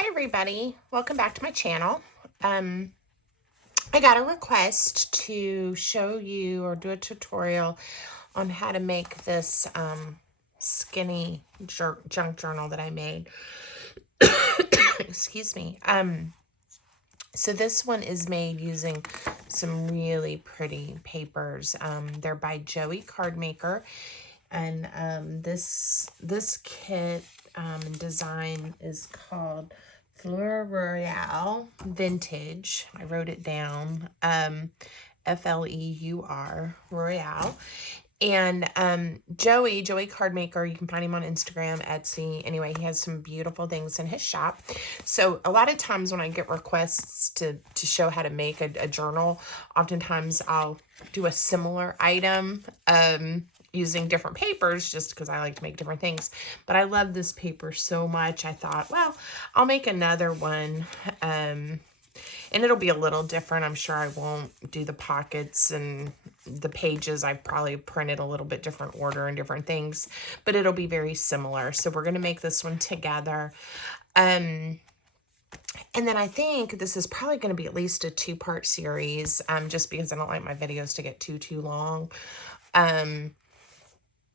Hi everybody, welcome back to my channel. I got a request to show you or do a tutorial on how to make this skinny junk journal that I made. Excuse me. So this one is made using some really pretty papers. They're by Joey Card Maker, and this kit and design is called Fluer Royale Vintage. I wrote it down. Fleur Royale. And Joey Card Maker, you can find him on Instagram, Etsy. Anyway, he has some beautiful things in his shop. So a lot of times when I get requests to show how to make a journal, oftentimes I'll do a similar item using different papers just because I like to make different things. But I love this paper so much, I thought, well, I'll make another one. And it'll be a little different. I'm sure I won't do the pockets and the pages. I probably printed a little bit different order and different things, but it'll be very similar. So we're going to make this one together. And then I think this is probably going to be at least a 2-part series, just because I don't like my videos to get too long.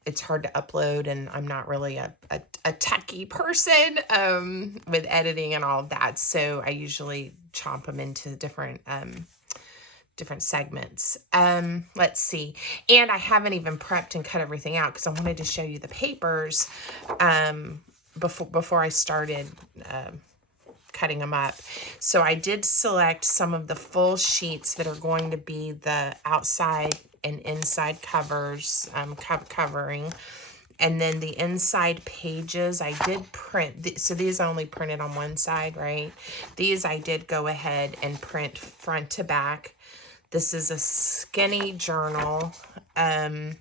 It's hard to upload, and I'm not really a techie person with editing and all of that. So I usually chomp them into different segments. Let's see. And I haven't even prepped and cut everything out because I wanted to show you the papers before I started cutting them up. So I did select some of the full sheets that are going to be the outside and inside covers, covering. And then the inside pages, I did print. So these I only printed on one side, right? These I did go ahead and print front to back. This is a skinny journal. And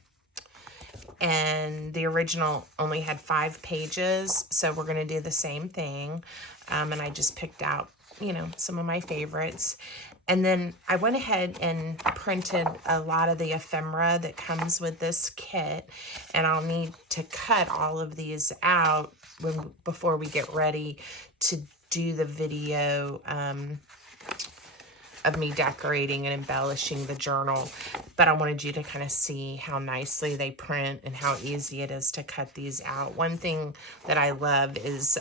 the original only had 5 pages. So we're going to do the same thing. And I just picked out, some of my favorites. And then I went ahead and printed a lot of the ephemera that comes with this kit. And I'll need to cut all of these out before we get ready to do the video of me decorating and embellishing the journal. But I wanted you to kind of see how nicely they print and how easy it is to cut these out. One thing that I love is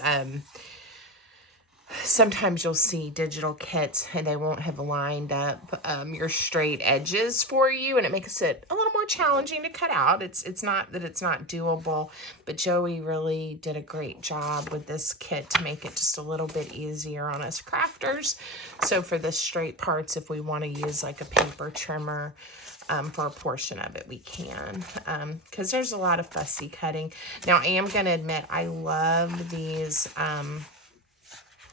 sometimes you'll see digital kits and they won't have lined up your straight edges for you, and it makes it a little more challenging to cut out. It's not that it's not doable, but Joey really did a great job with this kit to make it just a little bit easier on us crafters. So for the straight parts, if we want to use like a paper trimmer for a portion of it, we can, because there's a lot of fussy cutting. Now I am going to admit I love these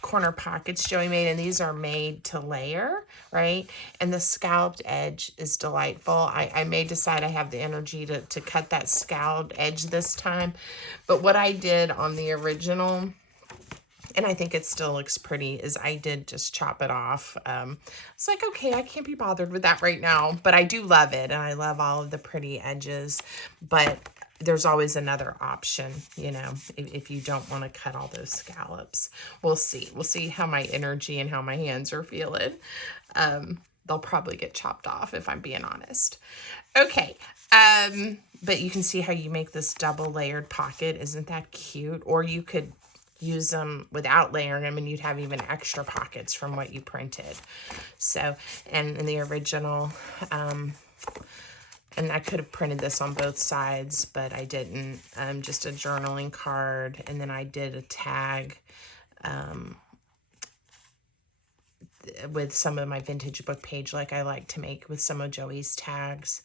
corner pockets Joey made, and these are made to layer, right? And the scalloped edge is delightful. I may decide I have the energy to cut that scalloped edge this time, but what I did on the original, and I think it still looks pretty, is I did just chop it off. It's like, okay, I can't be bothered with that right now, but I do love it, and I love all of the pretty edges, but there's always another option, if you don't want to cut all those scallops. We'll see. We'll see how my energy and how my hands are feeling. They'll probably get chopped off if I'm being honest. Okay. But you can see how you make this double layered pocket. Isn't that cute? Or you could use them without layering them and you'd have even extra pockets from what you printed. So, and in the original, and I could have printed this on both sides, but I didn't. Just a journaling card, and then I did a tag with some of my vintage book page, like I like to make with some of Joey's tags.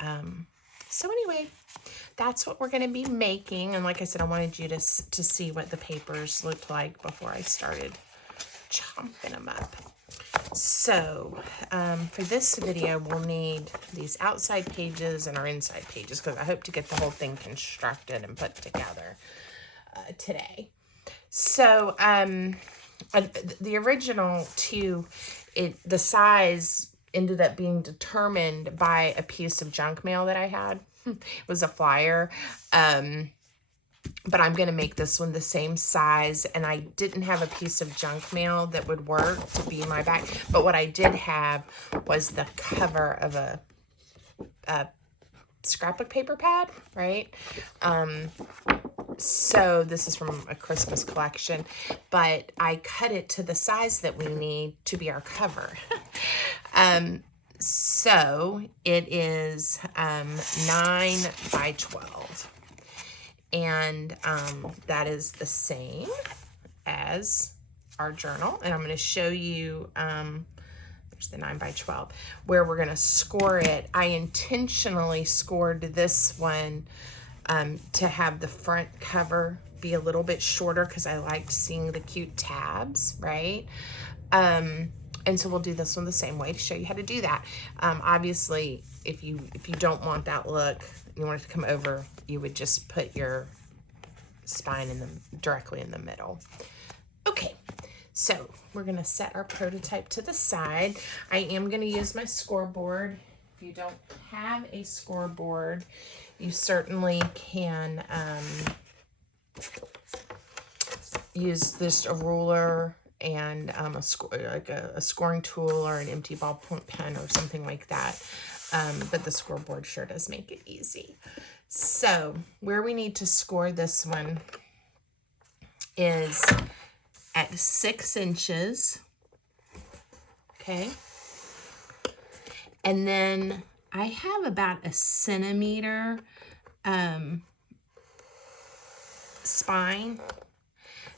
So anyway, that's what we're going to be making. And like I said, I wanted you to see what the papers looked like before I started chomping them up. So for this video, we'll need these outside pages and our inside pages, because I hope to get the whole thing constructed and put together today. So the original too, the size ended up being determined by a piece of junk mail that I had. It was a flyer but I'm going to make this one the same size, and I didn't have a piece of junk mail that would work to be my back, but what I did have was the cover of a scrapbook paper pad, right? So this is from a Christmas collection, but I cut it to the size that we need to be our cover. So it is 9 by 12. And that is the same as our journal. And I'm going to show you, there's the 9 by 12, where we're going to score it. I intentionally scored this one to have the front cover be a little bit shorter because I liked seeing the cute tabs, right? And so we'll do this one the same way to show you how to do that. Obviously, if you don't want that look, you want it to come over, you would just put your spine directly in the middle. Okay, so we're gonna set our prototype to the side. I am gonna use my scoreboard. If you don't have a scoreboard, you certainly can use this a ruler and a scoring tool or an empty ballpoint pen or something like that. But the scoreboard sure does make it easy. So where we need to score this one is at 6 inches. Okay. And then I have about a centimeter spine.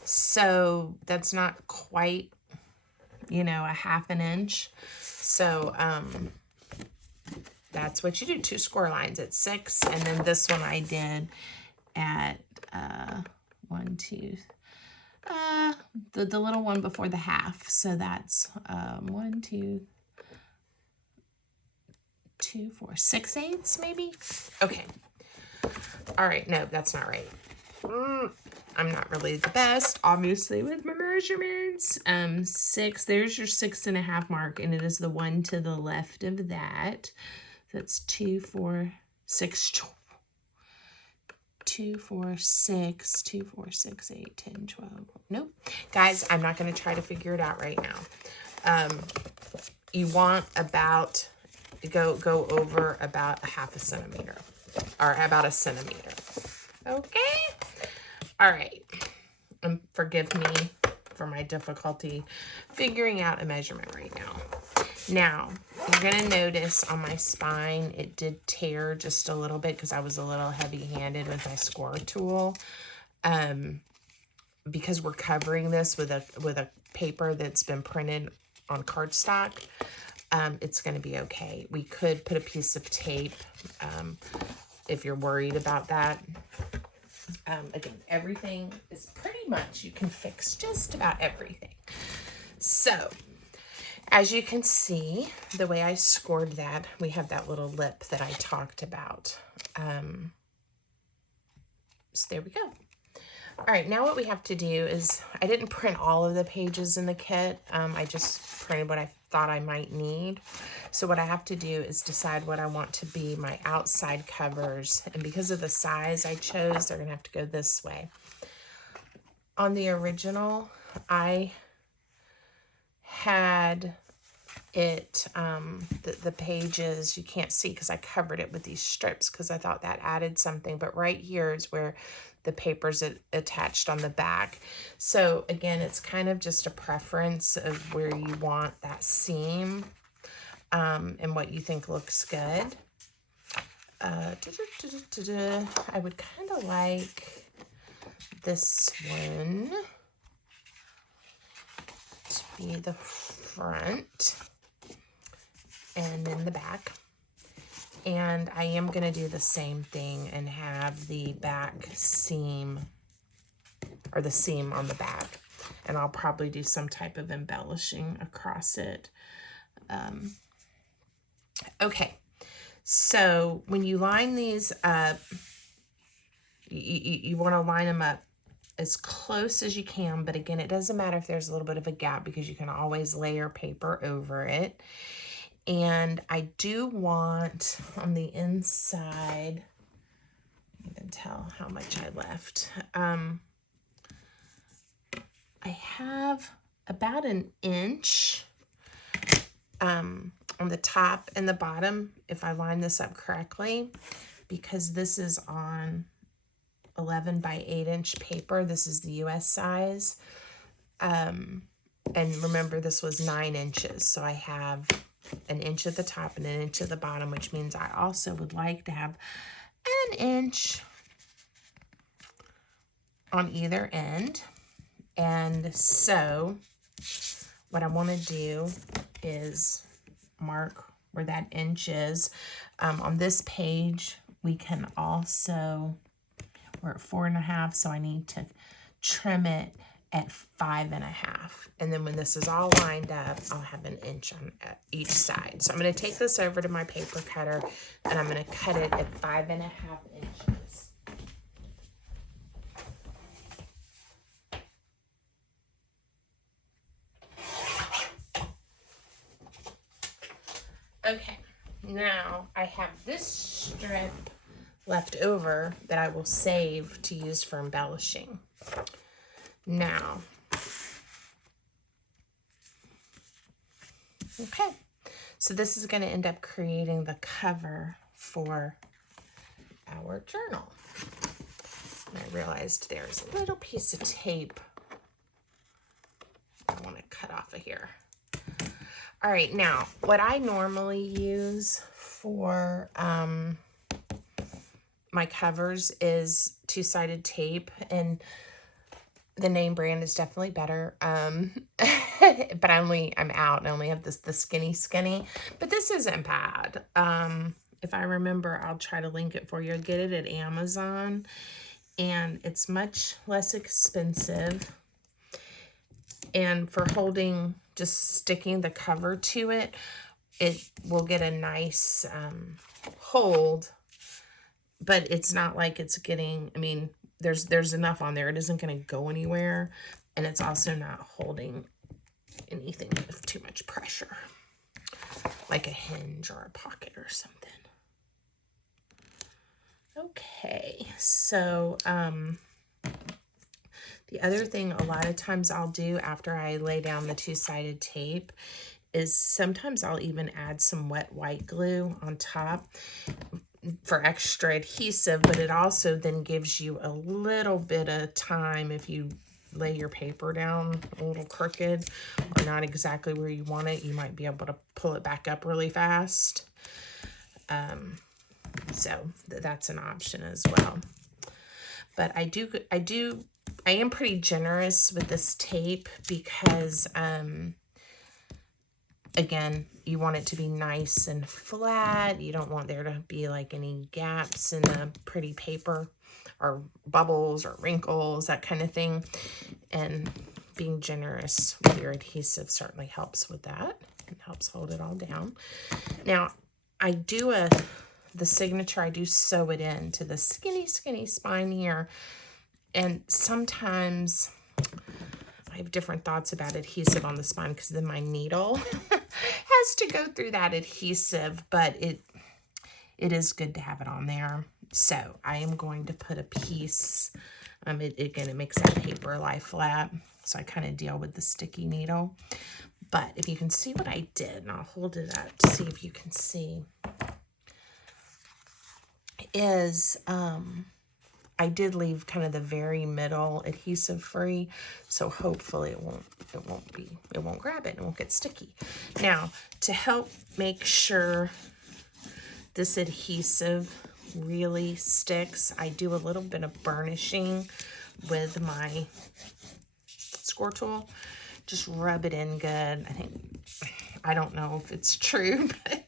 So that's not quite, you know, a half an inch. So that's what you do, 2 score lines at 6. And then this one I did at 1, 2, the little one before the half. So that's 1, 2, 2, 4, 6 eighths maybe. Okay. All right. No, that's not right. I'm not really the best, obviously, with my measurements. 6, there's your 6.5 mark, and it is the one to the left of that. That's 2, 4, 6, 2, 4, 6, 2, 4, 6, 8, 10, 12. Nope. Guys, I'm not going to try to figure it out right now. You want about, go over about a half a centimeter, or about a centimeter. Okay? All right. Forgive me for my difficulty figuring out a measurement right now. Now, you're going to notice on my spine, it did tear just a little bit because I was a little heavy-handed with my score tool. Because we're covering this with a paper that's been printed on cardstock, it's going to be okay. We could put a piece of tape if you're worried about that. Again, everything is pretty much, you can fix just about everything. So, as you can see, the way I scored that, we have that little lip that I talked about. So there we go. All right, now what we have to do is, I didn't print all of the pages in the kit. I just printed what I thought I might need. So what I have to do is decide what I want to be my outside covers. And because of the size I chose, they're gonna have to go this way. On the original, I had it, the pages, you can't see because I covered it with these strips because I thought that added something. But right here is where the paper's attached on the back. So again, it's kind of just a preference of where you want that seam and what you think looks good. I would kind of like this one to be the front and then the back. And I am going to do the same thing and have the back seam, or the seam on the back. And I'll probably do some type of embellishing across it. Okay, so when you line these up, you want to line them up as close as you can. But again, it doesn't matter if there's a little bit of a gap because you can always layer paper over it. And I do want on the inside can tell how much I left. I have about an inch on the top and the bottom, if I line this up correctly, because this is on 11 by 8 inch paper. This is the US size. And remember, this was 9 inches. So I have an inch at the top and an inch at the bottom, which means I also would like to have an inch on either end. And so what I want to do is mark where that inch is. On this page, we can also, we're at 4.5, so I need to trim it at 5.5. And then when this is all lined up, I'll have an inch on each side. So I'm going to take this over to my paper cutter and I'm going to cut it at 5.5 inches. Okay, now I have this strip left over that I will save to use for embellishing. Now, okay, so this is going to end up creating the cover for our journal. And I realized there's a little piece of tape I want to cut off of here. All right, now what I normally use for my covers is two-sided tape, and the name brand is definitely better. But I'm out and I only have the skinny, but this isn't bad. If I remember, I'll try to link it for you. Get it at Amazon, and it's much less expensive. And for holding, just sticking the cover to it, it will get a nice hold, but it's not like it's getting, I mean, there's enough on there. It isn't going to go anywhere, and it's also not holding anything with too much pressure, like a hinge or a pocket or something. Okay, so the other thing a lot of times I'll do after I lay down the two-sided tape is sometimes I'll even add some wet white glue on top for extra adhesive, but it also then gives you a little bit of time if you lay your paper down a little crooked or not exactly where you want it, you might be able to pull it back up really fast. So that's an option as well. But I am pretty generous with this tape because, again, you want it to be nice and flat. You don't want there to be like any gaps in the pretty paper or bubbles or wrinkles, that kind of thing. And being generous with your adhesive certainly helps with that. It helps hold it all down. Now, I do the signature, I do sew it into the skinny spine here. And sometimes I have different thoughts about adhesive on the spine because then my needle has to go through that adhesive, but it is good to have it on there. So I am going to put a piece, again, it makes that paper lie flat, so I kind of deal with the sticky needle. But if you can see what I did, and I'll hold it up to see if you can see, is I did leave kind of the very middle adhesive free, so hopefully it won't grab it and won't get sticky. Now, to help make sure this adhesive really sticks, I do a little bit of burnishing with my score tool. Just rub it in good. I don't know if it's true, but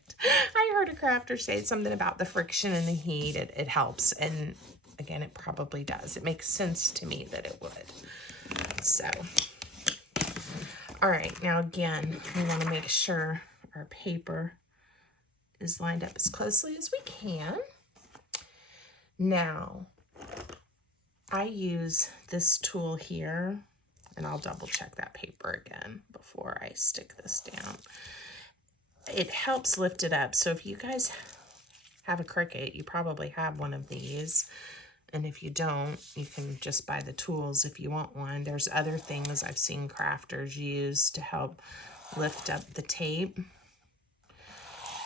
I heard a crafter say something about the friction and the heat. It helps, and again, it probably does. It makes sense to me that it would. So, all right, now again, we want to make sure our paper is lined up as closely as we can. Now, I use this tool here, and I'll double check that paper again before I stick this down. It helps lift it up. So if you guys have a Cricut, you probably have one of these. And if you don't, you can just buy the tools if you want one. There's other things I've seen crafters use to help lift up the tape.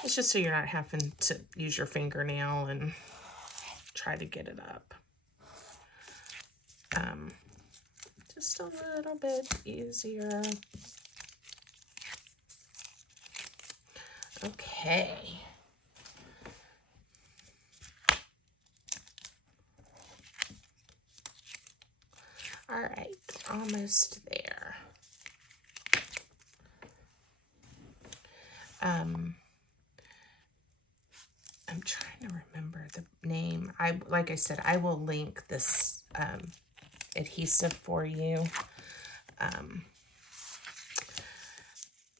It's just so you're not having to use your fingernail and try to get it up. Just a little bit easier. Okay. All right, almost there. I'm trying to remember the name. Like I said, I will link this adhesive for you.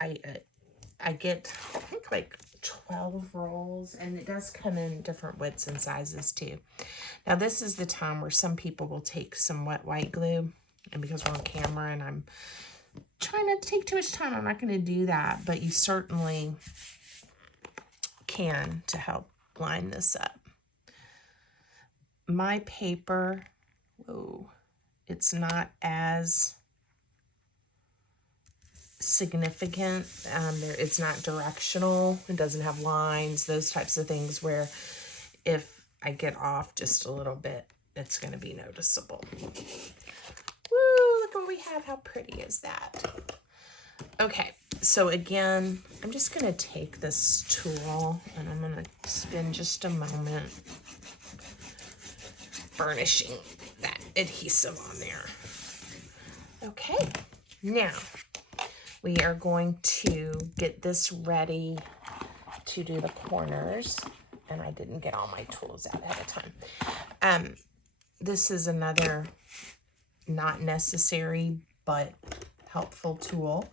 I get, I think, like 12 rolls, and it does come in different widths and sizes too. Now this is the time where some people will take some wet white glue, and because we're on camera and I'm trying not to take too much time, I'm not going to do that, but you certainly can to help line this up. My paper, whoa, it's not as significant. It's not directional. It doesn't have lines, those types of things where if I get off just a little bit, it's going to be noticeable. Woo, look what we have. How pretty is that? Okay, so again, I'm just going to take this tool and I'm going to spend just a moment burnishing that adhesive on there. Okay, now we are going to get this ready to do the corners, and I didn't get all my tools out ahead of time. This is another not necessary but helpful tool,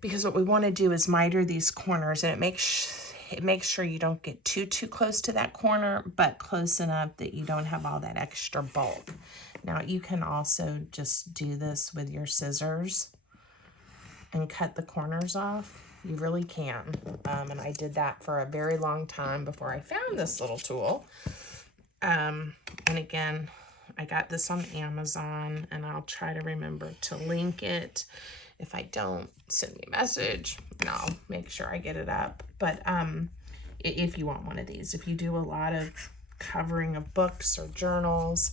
because what we want to do is miter these corners, and it makes sure you don't get too close to that corner, but close enough that you don't have all that extra bulk. Now you can also just do this with your scissors and cut the corners off. You really can. And I did that for a very long time before I found this little tool. And again, I got this on Amazon, and I'll try to remember to link it. If I don't, send me a message and I'll make sure I get it up. But if you want one of these, if you do a lot of covering of books or journals,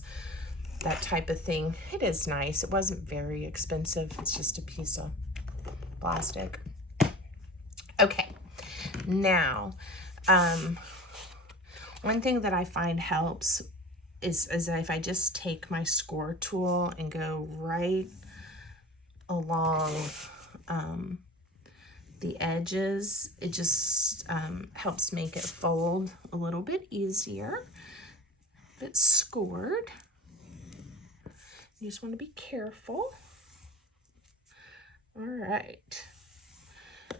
that type of thing, it is nice. It wasn't very expensive. It's just a piece of plastic. Okay, now one thing that I find helps is if I just take my score tool and go right along the edges, it just helps make it fold a little bit easier if it's scored. You just want to be careful. All right.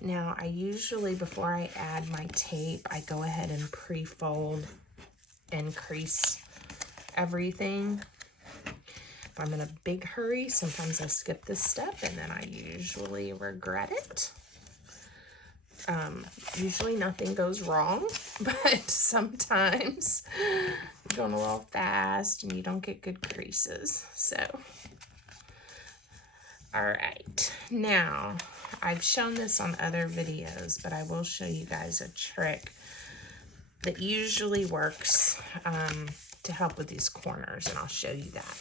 Now, I usually, before I add my tape, I go ahead and pre-fold and crease everything. If I'm in a big hurry, sometimes I skip this step, and then I usually regret it. Usually nothing goes wrong, but sometimes you're going a little fast and you don't get good creases. So, all right. Now, I've shown this on other videos, but I will show you guys a trick that usually works to help with these corners, and I'll show you that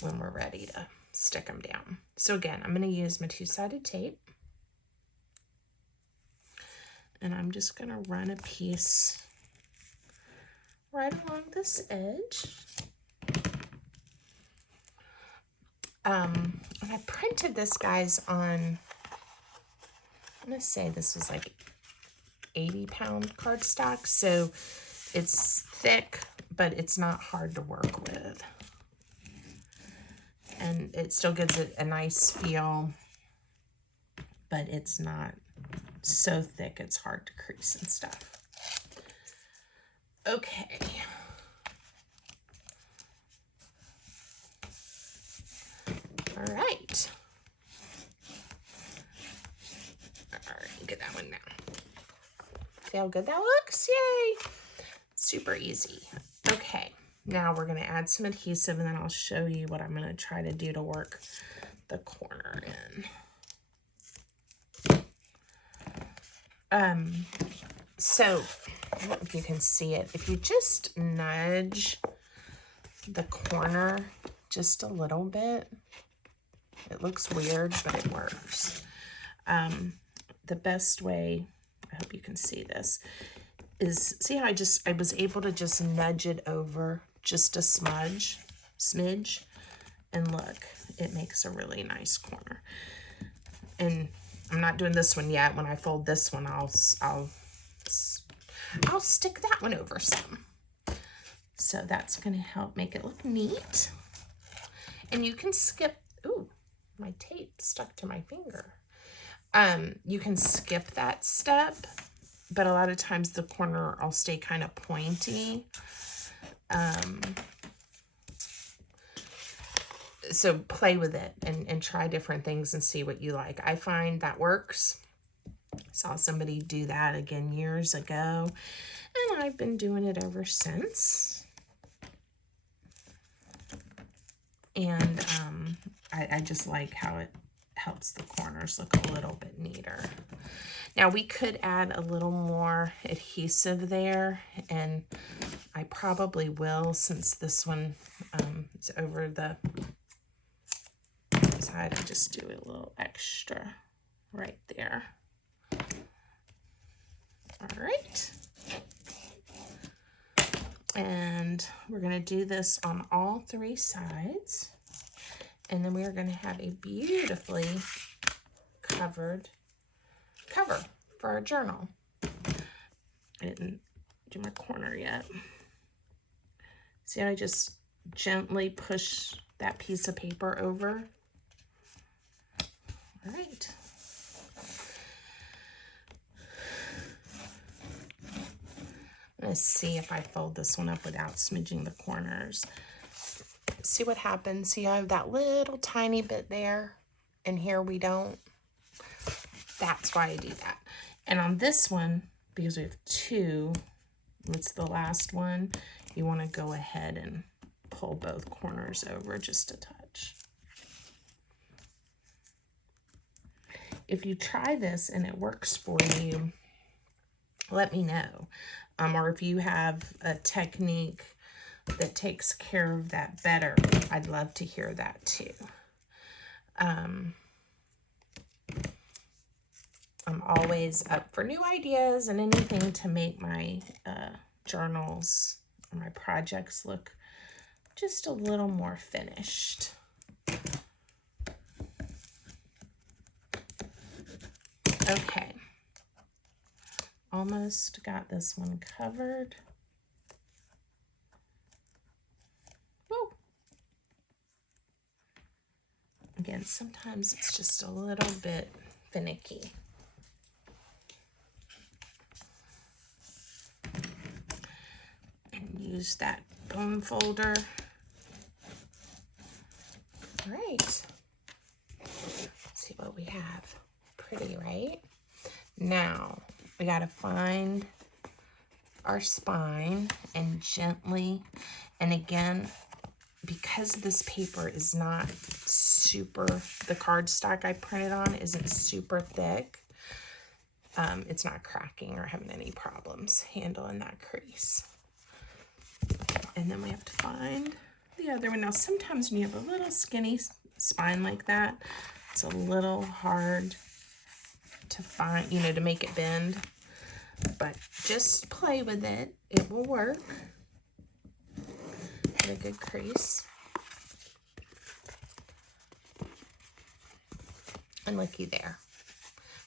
when we're ready to stick them down. So again, I'm going to use my two-sided tape, and I'm just going to run a piece right along this edge. And I printed this, guys, on, I'm going to say this was like 80-pound cardstock, so it's thick, but it's not hard to work with. And it still gives it a nice feel, but it's not so thick it's hard to crease and stuff. Okay. All right. All right, get that one now. See how good that looks? Yay! Super easy. Okay, Now we're going to add some adhesive, and then I'll show you what I'm going to try to do to work the corner in. So I don't know if you can see it. If you just nudge the corner just a little bit, it looks weird, but it works. The best way, I hope you can see this, is see how I was able to just nudge it over just a smidge, and look, it makes a really nice corner. And I'm not doing this one yet. When I fold this one, I'll stick that one over some. So that's going to help make it look neat. And you can skip, ooh, my tape stuck to my finger. You can skip that step, but a lot of times the corner will stay kind of pointy. So play with it and try different things and see what you like. I find that works. I saw somebody do that again years ago, and I've been doing it ever since. And I just like how it helps the corners look a little bit neater. Now we could add a little more adhesive there, and I probably will, since this one is over the side. I just do a little extra right there. All right. And we're going to do this on all 3 sides. And then we are going to have a beautifully covered cover for our journal. I didn't do my corner yet. See how I just gently push that piece of paper over? All right. I'm going to see if I fold this one up without smidging the corners. See what happens? See, I have that little tiny bit there, and here we don't. That's why I do that. And on this one, because we have 2, it's the last one, you want to go ahead and pull both corners over just a touch. If you try this and it works for you, let me know. Or if you have a technique that takes care of that better, I'd love to hear that too. I'm always up for new ideas and anything to make my journals or my projects look just a little more finished. Okay. Almost got this one covered. Woo. Again, sometimes it's just a little bit finicky. And use that bone folder. All right. Let's see what we have. Pretty, right? Now, we got to find our spine and gently, and again, because this paper is not super, the cardstock I printed on isn't super thick, it's not cracking or having any problems handling that crease. And then we have to find the other one. Now, sometimes when you have a little skinny spine like that, it's a little hard to find, you know, to make it bend, but just play with it. It will work. Get a good crease. And looky there.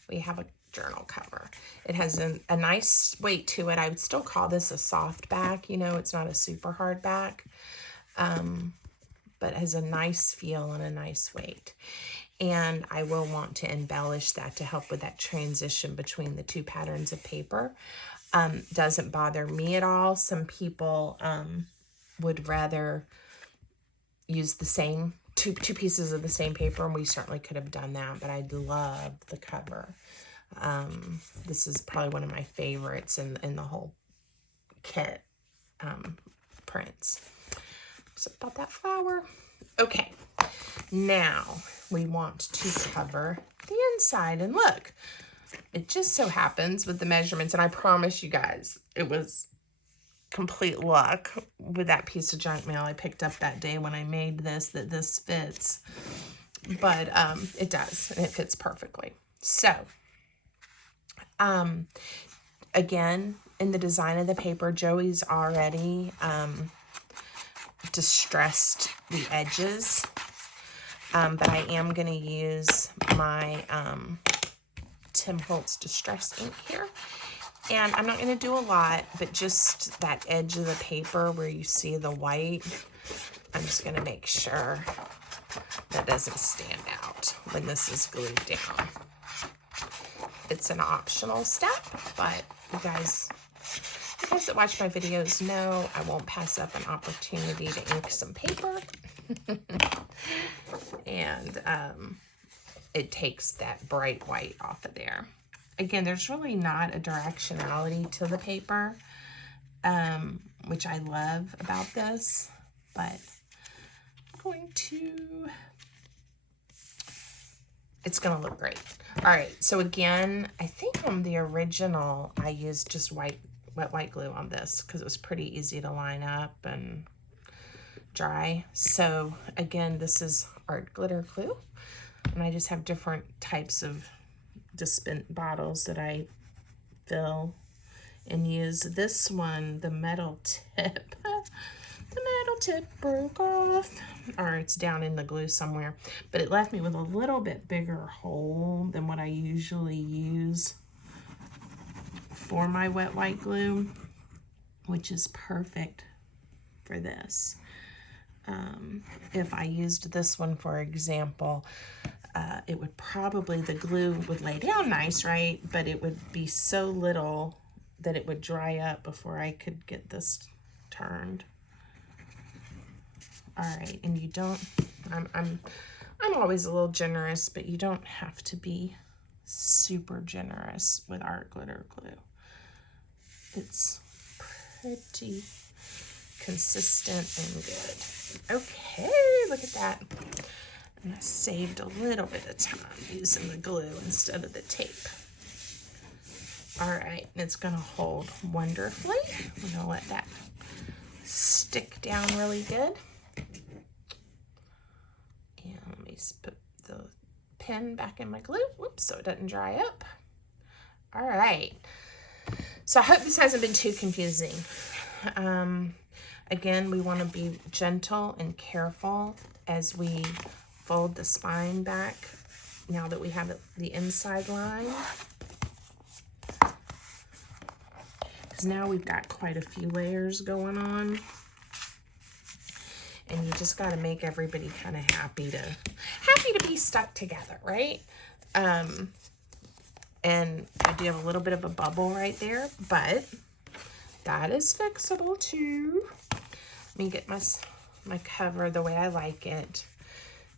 We have a journal cover. It has a nice weight to it. I would still call this a soft back. You know, it's not a super hard back, but it has a nice feel and a nice weight. And I will want to embellish that to help with that transition between the 2 patterns of paper. Doesn't bother me at all. Some people would rather use the same two pieces of the same paper, and we certainly could have done that, but I love the cover. This is probably one of my favorites in the whole kit prints. except about that flower. Okay, now we want to cover the inside, and look, it just so happens with the measurements, and I promise you guys, it was complete luck with that piece of junk mail I picked up that day when I made this, that this fits. But it does, and it fits perfectly. So, again, in the design of the paper, Joey's already distressed the edges. But I am going to use my Tim Holtz Distress ink here. And I'm not going to do a lot, but just that edge of the paper where you see the white, I'm just going to make sure that doesn't stand out when this is glued down. It's an optional step, but you guys that watch my videos know I won't pass up an opportunity to ink some paper. And it takes that bright white off of there. Again, there's really not a directionality to the paper, which I love about this, but I'm going to, it's going to look great. All right, so again, I think on the original, I used just wet white glue on this because it was pretty easy to line up and dry. So again, this is art glitter glue, and I just have different types of dispense bottles that I fill and use. This one, the metal tip, the metal tip broke off, or it's down in the glue somewhere, but it left me with a little bit bigger hole than what I usually use for my wet white glue, which is perfect for this. If I used this one, for example, it would probably, the glue would lay down nice, right? But it would be so little that it would dry up before I could get this turned. All right, and you don't, I'm always a little generous, but you don't have to be super generous with art glitter glue. It's pretty consistent and good. Okay, look at that. And I saved a little bit of time using the glue instead of the tape. All right, and it's gonna hold wonderfully. I'm gonna let that stick down really good. And let me put the pen back in my glue, whoops, so it doesn't dry up. All right, so I hope this hasn't been too confusing. Again, we want to be gentle and careful as we fold the spine back now that we have the inside line. Because now we've got quite a few layers going on. And you just got to make everybody kind of happy to be stuck together, right? And I do have a little bit of a bubble right there, but that is fixable too. Let me get my cover the way I like it.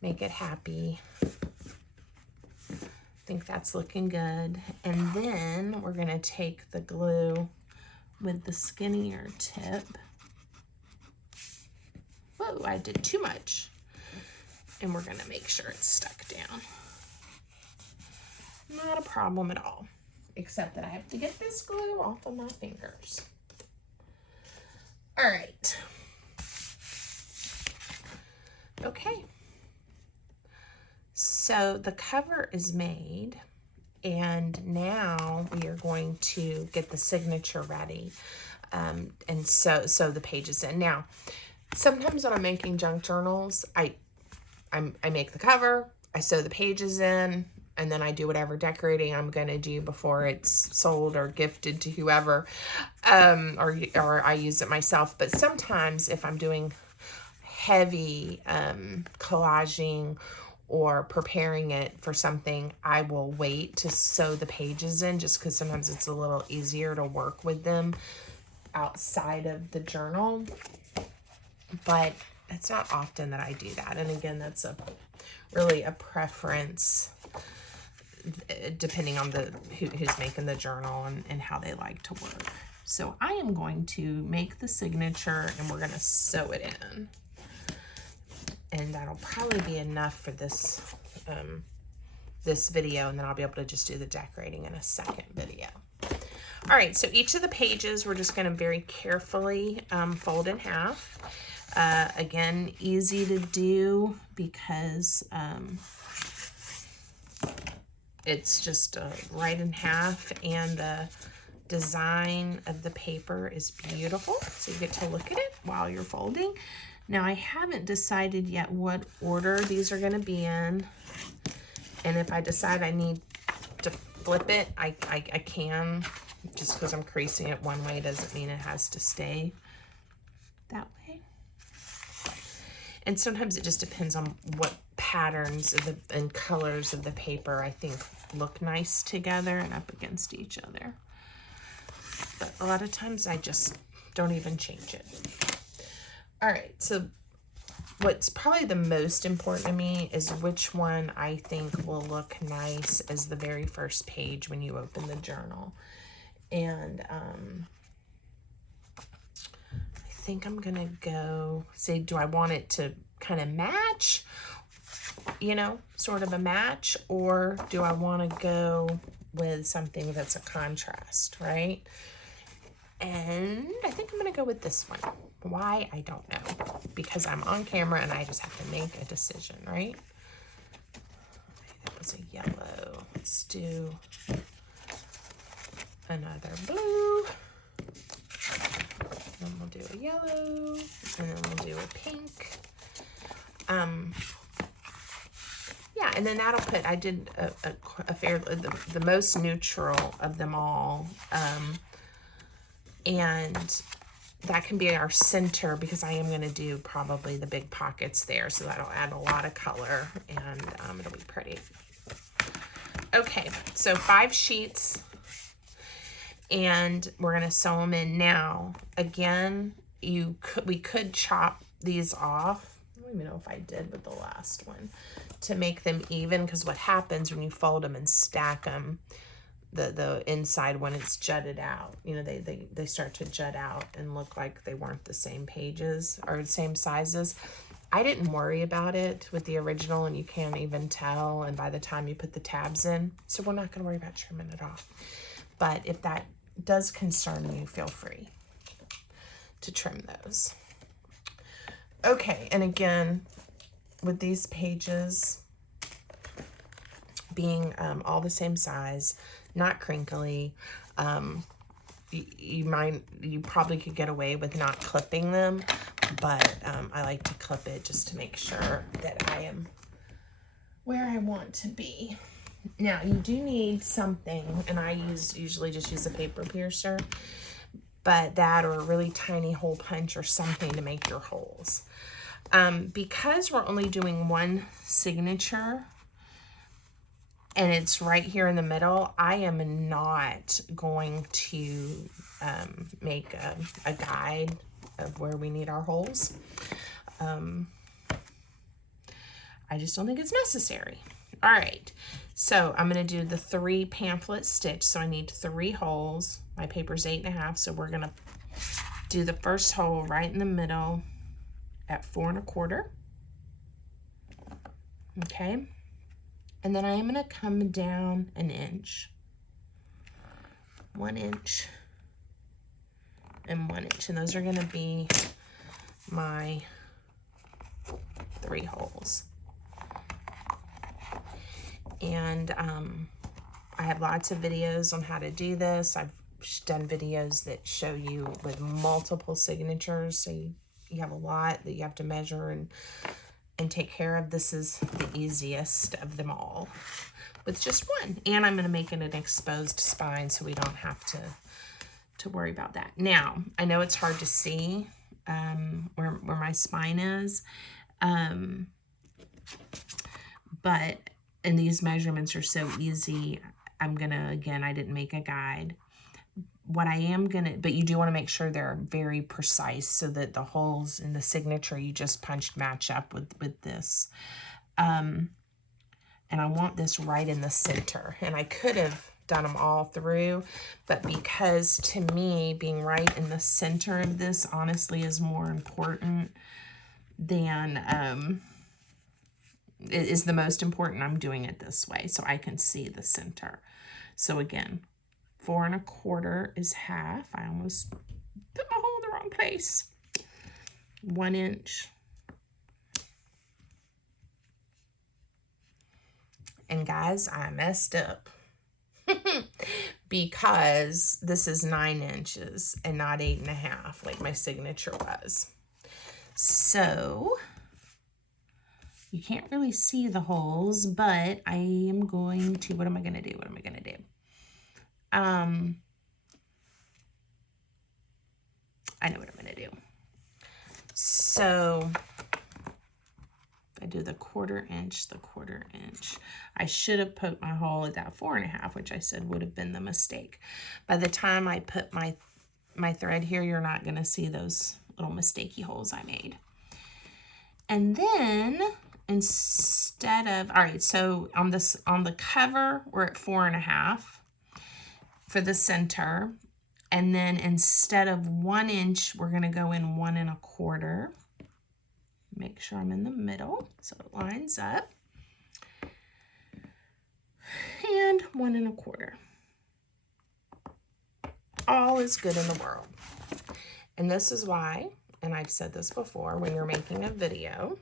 Make it happy. I think that's looking good. And then we're gonna take the glue with the skinnier tip. Whoa, I did too much. And we're gonna make sure it's stuck down. Not a problem at all, except that I have to get this glue off of my fingers. All right. Okay. So the cover is made, and now we are going to get the signature ready and sew the pages in. Now, sometimes when I'm making junk journals, I make the cover, I sew the pages in, and then I do whatever decorating I'm going to do before it's sold or gifted to whoever, or I use it myself. But sometimes if I'm doing heavy collaging or preparing it for something, I will wait to sew the pages in, just because sometimes it's a little easier to work with them outside of the journal. But it's not often that I do that. And again, that's really a preference depending on who's making the journal and how they like to work. So I am going to make the signature and we're going to sew it in. And that'll probably be enough for this, this video, and then I'll be able to just do the decorating in a second video. All right, so each of the pages we're just gonna very carefully fold in half. Again, easy to do because it's just right in half, and the design of the paper is beautiful, so you get to look at it while you're folding. Now, I haven't decided yet what order these are going to be in, and if I decide I need to flip it, I can. Just because I'm creasing it one way doesn't mean it has to stay that way. And sometimes it just depends on what patterns of and colors of the paper I think look nice together and up against each other. But a lot of times I just don't even change it. All right, so what's probably the most important to me is which one I think will look nice as the very first page when you open the journal. And I think I'm gonna go, say, do I want it to kind of match, you know, sort of a match, or do I want to go with something that's a contrast, right? And I think I'm gonna go with this one. Why? I don't know, because I'm on camera and I just have to make a decision, right? That was a yellow. Let's do another blue. Then we'll do a yellow, and then we'll do a pink. Yeah, and then that'll put, I did a fair, the most neutral of them all. And that can be our center, because I am going to do probably the big pockets there, so that'll add a lot of color, and it'll be pretty. Okay, so 5 sheets, and we're going to sew them in. Now, again, we could chop these off. I don't even know if I did with the last one, to make them even, because what happens when you fold them and stack them, the inside, when it's jutted out, you know, they start to jut out and look like they weren't the same pages or the same sizes. I didn't worry about it with the original, and you can't even tell, and by the time you put the tabs in, so we're not going to worry about trimming it off. But if that does concern you, feel free to trim those. Okay, and again, with these pages being all the same size, not crinkly, you probably could get away with not clipping them, but I like to clip it just to make sure that I am where I want to be. Now, you do need something, and I usually just use a paper piercer, but that, or a really tiny hole punch or something to make your holes. Because we're only doing one signature, and it's right here in the middle, I am not going to make a guide of where we need our holes. I just don't think it's necessary. All right, so I'm going to do the 3 pamphlet stitch. So I need 3 holes. My paper's 8.5, so we're going to do the first hole right in the middle at 4 1/4. Okay. And then I am going to come down 1 inch, 1 inch, and 1 inch. And those are going to be my 3 holes. And I have lots of videos on how to do this. I've done videos that show you with multiple signatures. So you have a lot that you have to measure and take care of. This is the easiest of them all with just one. And I'm going to make it an exposed spine, so we don't have to worry about that. Now, I know it's hard to see where my spine is, but, and these measurements are so easy. I'm going to, again, I didn't make a guide. What I am going to, but you do want to make sure they're very precise, so that the holes in the signature you just punched match up with this. And I want this right in the center. And I could have done them all through, but because to me, being right in the center of this honestly is more important than is the most important. I'm doing it this way so I can see the center. So again, 4 1/4 is half. I almost put my hole in the wrong place. 1 inch. And guys, I messed up because this is 9 inches and not 8 1/2 like my signature was. So you can't really see the holes, but I am going to, what am I going to do? What am I going to do? I know what I'm going to do. So I do the 1/4 inch, the 1/4 inch. I should have put my hole at that 4 1/2, which I said would have been the mistake. By the time I put my thread here, you're not going to see those little mistakey holes I made. And then instead of, all right, so on the cover, we're at 4 1/2 for the center. And then instead of 1 inch, we're going to go in 1 1/4. Make sure I'm in the middle so it lines up. And 1 1/4. All is good in the world. And this is why, and I've said this before, when you're making a video,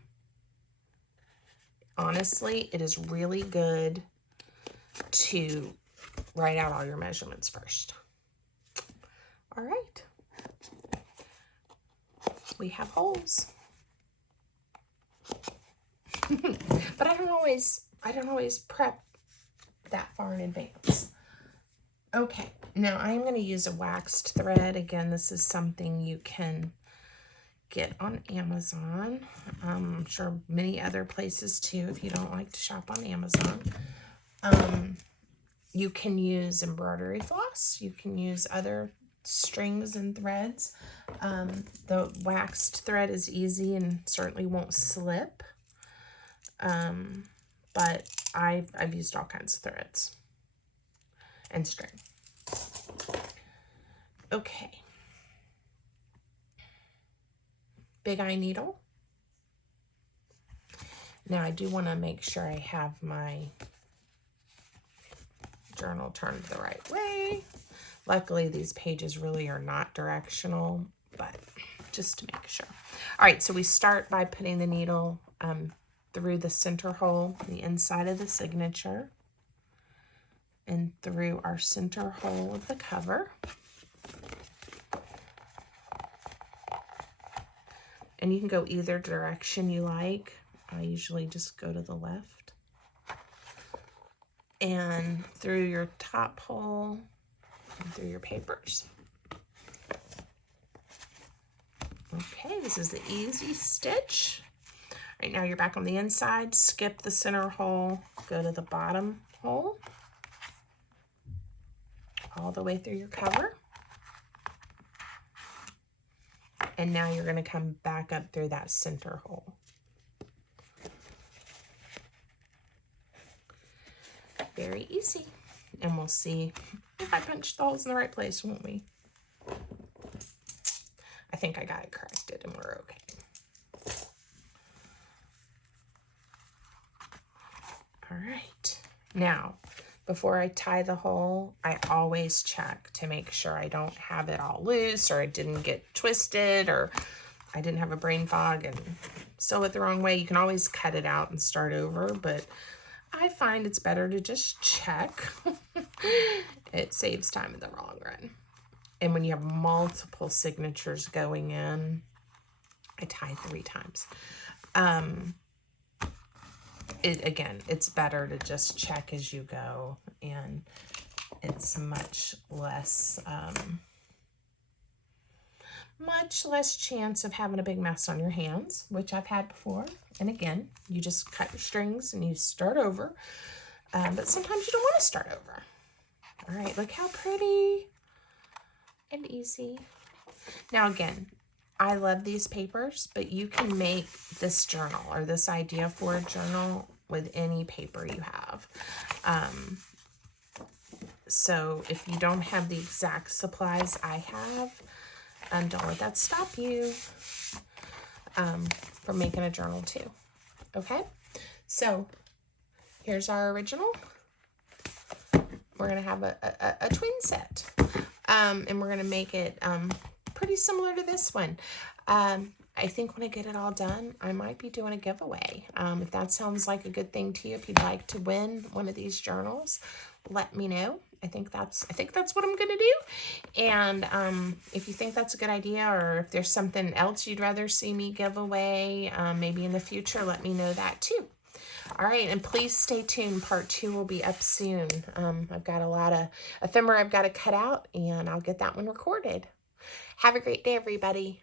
honestly, it is really good to write out all your measurements first. All right. We have holes. But I don't always prep that far in advance. Okay, now I'm going to use a waxed thread. Again, this is something you can get on Amazon. I'm sure many other places too if you don't like to shop on Amazon. You can use embroidery floss. You can use other strings and threads. The waxed thread is easy and certainly won't slip. But I've used all kinds of threads and string. Okay. Big eye needle. Now I do want to make sure I have my journal turned the right way. Luckily, these pages really are not directional, but just to make sure. All right, so we start by putting the needle through the center hole, the inside of the signature, and through our center hole of the cover. And you can go either direction you like. I usually just go to the left. And through your top hole and through your papers. Okay, this is the easy stitch. Right now you're back on the inside, skip the center hole, go to the bottom hole, all the way through your cover. And now you're going to come back up through that center hole. Very easy. And we'll see if I punched the holes in the right place, won't we? I think I got it corrected and we're okay. All right. Now, before I tie the hole, I always check to make sure I don't have it all loose or it didn't get twisted or I didn't have a brain fog and sew it the wrong way. You can always cut it out and start over, but I find it's better to just check. It saves time in the long run. And when you have multiple signatures going in, I tie 3 times. Again, it's better to just check as you go, and it's much less chance of having a big mess on your hands, which I've had before. And again, you just cut your strings and you start over. But sometimes you don't want to start over. All right, look how pretty and easy. Now again, I love these papers, but you can make this journal or this idea for a journal with any paper you have. So if you don't have the exact supplies I have, don't let that stop you from making a journal too. Okay, So here's our original. We're going to have a twin set. And we're going to make it pretty similar to this one. I think when I get it all done, I might be doing a giveaway. If that sounds like a good thing to you, if you'd like to win one of these journals, let me know. I think that's what I'm gonna do. And if you think that's a good idea, or if there's something else you'd rather see me give away, maybe in the future, let me know that too. All right, and please stay tuned. Part 2 will be up soon. I've got a lot of ephemera I've got to cut out, and I'll get that one recorded. Have a great day, everybody.